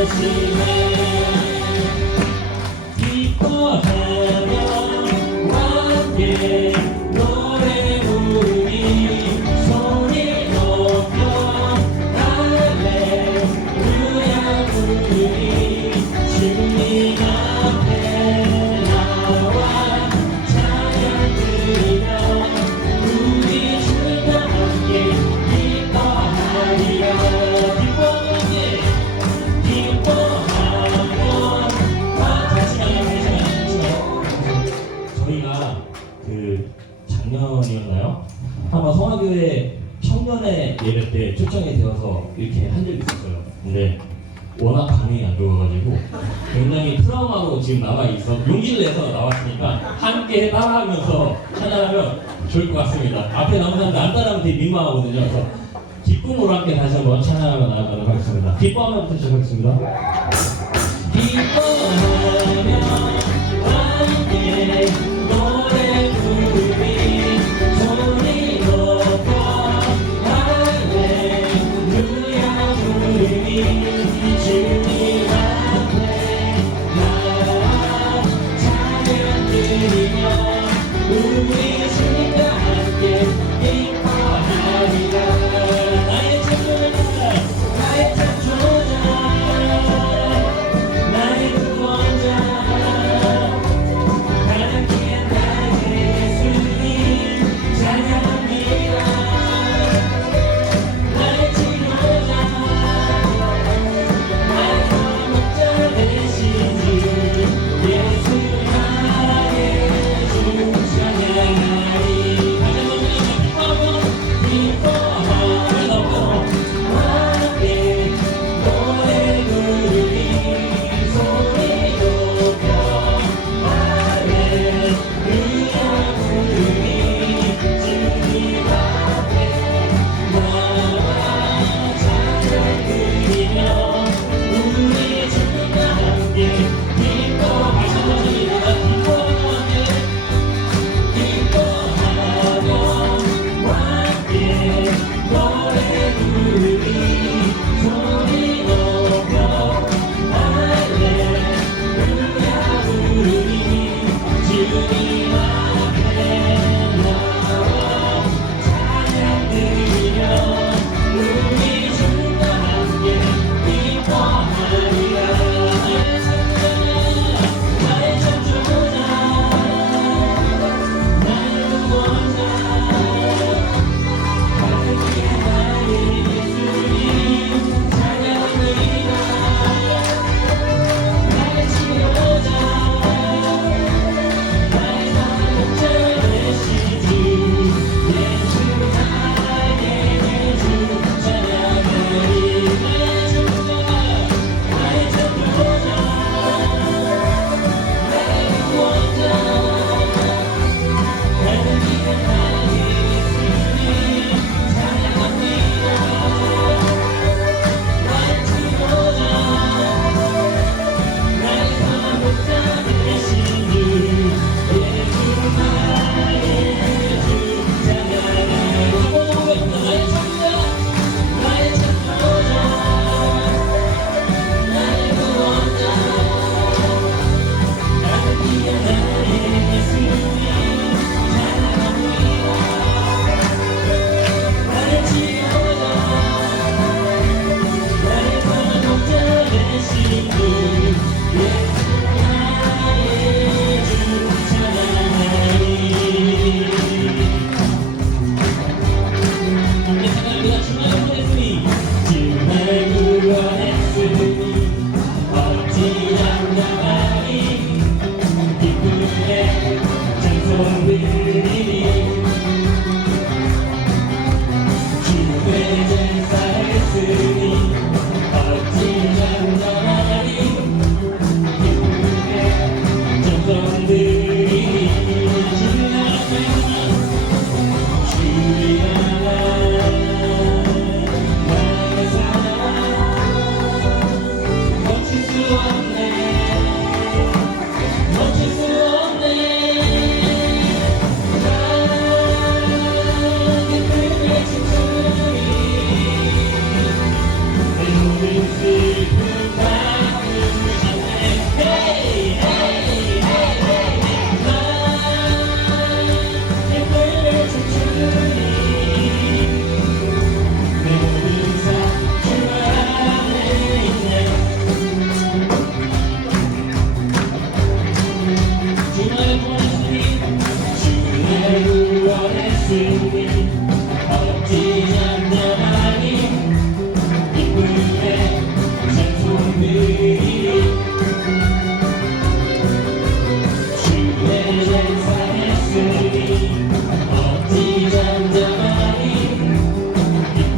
mercy made. 작년이었나요? 아마 성화교회 청년의 예배 때 초청이 되어서 이렇게 한 적이 있었어요. 근데 워낙 반응이 안 좋아가지고 굉장히 트라우마로 지금 남아 있어 용기를 내서 나왔으니까 함께 따라하면서 찬양하면 좋을 것 같습니다. 앞에 나온 사람들 안 따라하면 되게 민망하거든요. 그래서 기쁨으로 함께 다시 한번 찬양하며 나가도록 하겠습니다. 기뻐하면부터 시작하겠습니다. 기뻐하며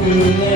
그네